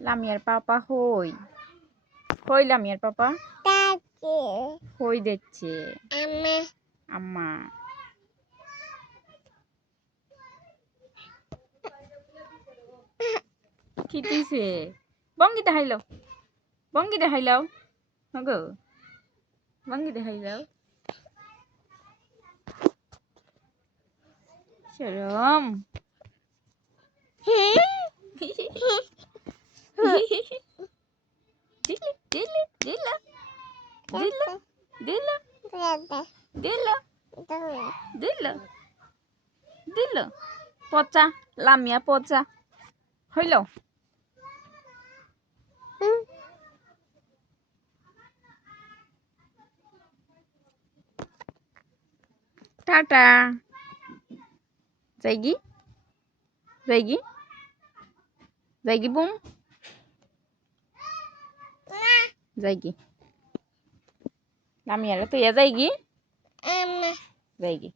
লামিয়ার পাপা হই হই লামিয়ার পাপা হই দিচ্ছে আম্মা কি দিছে বঙ্গি দেখাইলো হগো বঙ্গি দেখাইলো শরম দিলে দিলে দিলে দিলে দিলে দিলে দিলে দিলে পচা লামিয়া পচা হইল টাটা যাইগি যাইগি যাইগি বুম যাইগি লামিয়ারে তো যাইগি যাইগি